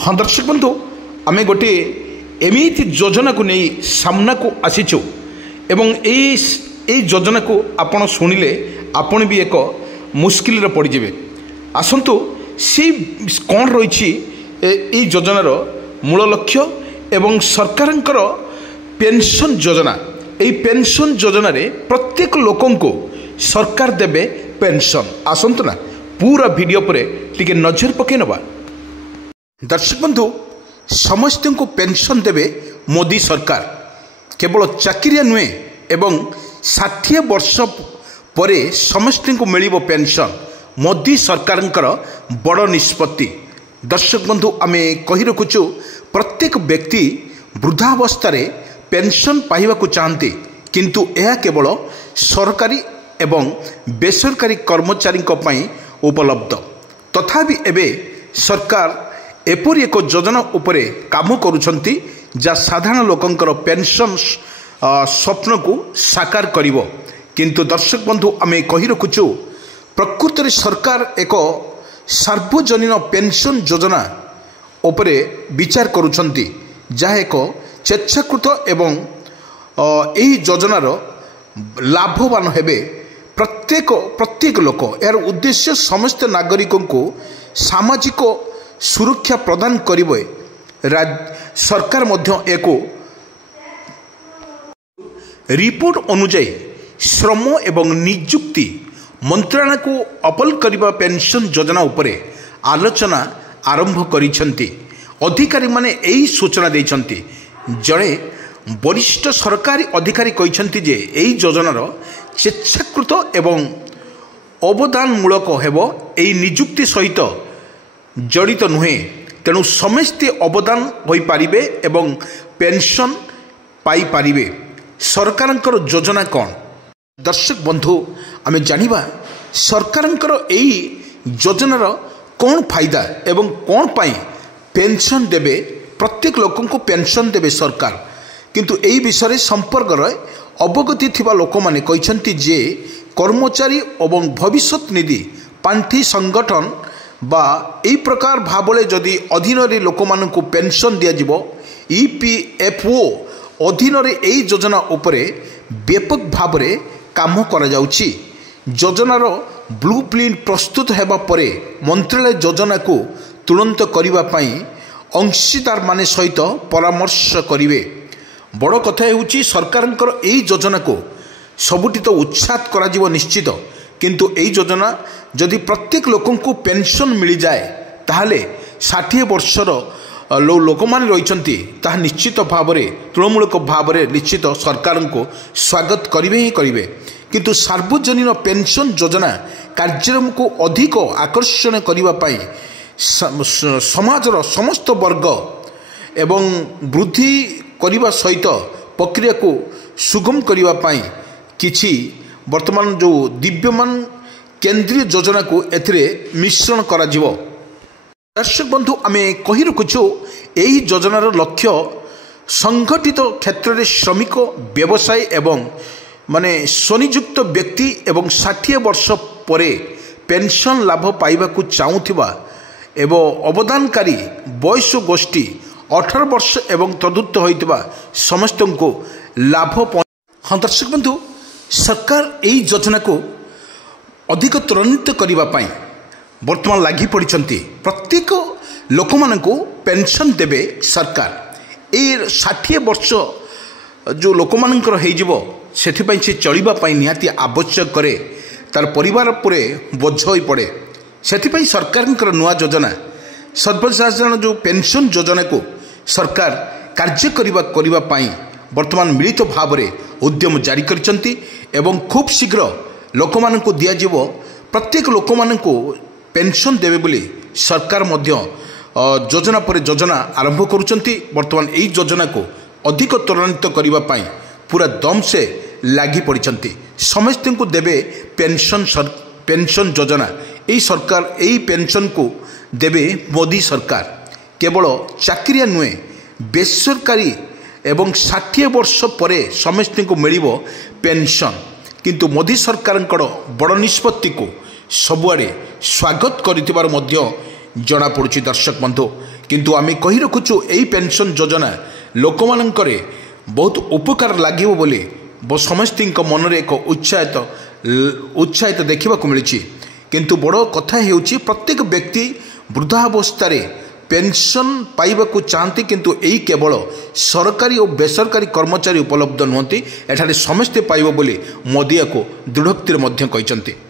हाँ दर्शक बंधु आम गोटे एमती योजना को नहीं सामना को आसीचु एवं यही योजना को आपण शुणिले आपण भी एक मुस्किल पड़े आसतु सी कौन रही योजनार मूल लक्ष्य एवं सरकार पेंशन योजना यही पेंशन योजना रे प्रत्येक लोकं को सरकार देवे पेंशन आसतु ना पूरा वीडियो पर टिके नजर पकई नवा। दर्शक बंधु समस्त को पेंशन देवे मोदी सरकार केवल चाकरिया नुहे एवं 60 वर्ष पर समस्त को मिल पेंशन मोदी सरकार बड़ निष्पत्ति। दर्शक बंधु आमे कही रखुचु प्रत्येक व्यक्ति वृद्धावस्था पेंशन पाइबा चाहती किंतु यह केवल सरकारी एवं बेसरकारी कर्मचारी उपलब्ध तथापि एबे सरकार एपरी एक योजना उपरे काम करुछंती जा साधारण लोकंकर पेंशन स्वप्न को साकार करिवो। किंतु दर्शक बंधु आमे कही रखुचु प्रकृत रे सरकार एक सार्वजनीन पेंशन योजना उपरे विचार करुछंती जहा एक स्वेच्छाकृत एवं यही योजनार लाभवान हेबे प्रत्येक लोक। यार उद्देश्य समस्त नागरिकों को सामाजिक सुरक्षा प्रदान करिवे। सरकार मध्य एक रिपोर्ट अनुଯାୟୀ श्रम एवं नियुक्ति मंत्रालय को अपल करिबा पेंशन योजना उपरे आलोचना आरंभ करिसेंती। अधिकारी माने एही सूचना देइछंती। जणे वरिष्ठ सरकारी अधिकारी कहिसेंती जे एही योजनार स्वेच्छाकृत एवं अवदानमूलक हेबो एही नियुक्ति सहित जड़ित नुहे तेणु समस्ते अवदान हो पारिबे एवं पेंशन पाई पारिबे। सरकारंकर योजना कौन दर्शक बंधु आमे जानिबा सरकारंकर एही योजनार कौन फायदा एवं कौन पाई पेंशन देबे प्रत्येक लोकं को पेंशन देबे सरकार। किंतु एही विषय संपर्क अवगति थिबा लोक माने कहिसेंती जे कर्मचारी एवं भविष्यत निधि पांठी संगठन बा यही प्रकार भावले जदि अधीन लोक मानू पेंशन दिज्व EPFO अधीन यही योजना उपरे व्यापक भाव में काम करा जाउछि। योजनार ब्लू प्रिंट प्रस्तुत हेबा परे मंत्रालय योजना को तुरंत करिबा पई अंशीदार माने सहित परामर्श करिवे। बड़ कथा हेउछि सरकारंकर एही योजना को सबुठी तो उत्साह करा जीव निश्चित किंतु यही योजना जदि प्रत्येक लोकं को पेंशन मिल जाए ताहले 60 वर्षर लोक माने रहिछंती ताहा निश्चित भाव में तृणमूलक भाव में निश्चित सरकार को स्वागत करिवे ही करिवे। किंतु सार्वजनीन पेंशन योजना कार्यक्रम को अधिक आकर्षण करिबा पई समाजर समस्त वर्ग एवं वृद्धि करिबा सहित प्रक्रिया को सुगम करिबा पई किछि वर्तमान जो दिव्यमान केंद्रीय योजना को एथिरे मिश्रण करा जिवो। दर्शक बंधु आमे कही रखुछु एही योजनार लक्ष्य संगठित क्षेत्र में श्रमिक व्यवसाय एवं माने स्वनियुक्त व्यक्ति एवं 60 वर्ष परे पेंशन लाभ पाइबा को चाहूथिबा एवं अवदानकारी वयस गोष्ठी 18 वर्ष एवं तदुत्त होइतिबा समस्त को लाभ। हाँ दर्शक बंधु सरकार यही योजना को अधिक त्वरान्वित करने वर्तमान लगी पड़ी प्रत्येक लोक मानू पेंशन देवे सरकार। ये 60 वर्ष जो लोक मानकर से चलवाई निहाती आवश्यक करे तार परिवार पूरे बोझ हो पड़े से सरकार नुआ योजना सर्वसाधारण जो पेंशन योजना को सरकार कार्य करने वर्तमान मिलित भाव में उद्यम जारी करचंती एवं खूब शीघ्र लोक मानू दिज्व प्रत्येक लोक मानू पेंशन देवे बोली सरकार मध्य योजना पर योजना आरंभ करुचंती। वर्तमान यही योजना को अधिक त्वरान्वित करने पूरा दम से लगी पड़ी समस्त को देवे पेंशन योजना यही सरकार यही पेंशन को देवे मोदी सरकार। केवल चाकरिया नुहे बेसरकारी एवं 60 वर्ष पर समस्त को मिल पेंशन किंतु मोदी सरकार बड़ निष्पत्ति को सबुआड़े स्वागत कर जनापड़ी दर्शक बंधु किंतु आम कही रखुचु यही पेंशन योजना लोक मानकरे बहुत उपकार लगे बोली समस्त मन में एक उत्साहित देखा मिली किंतु बड़ कथा हेउची प्रत्येक व्यक्ति वृद्धावस्था पेंशन पाइबाकू चाहती किंतु यही केवल सरकारी और बेसरकारी कर्मचारी उपलब्ध नुहति एठारे समस्ते पाइब बोली मोदी को दृढ़ोक्तिर कहते।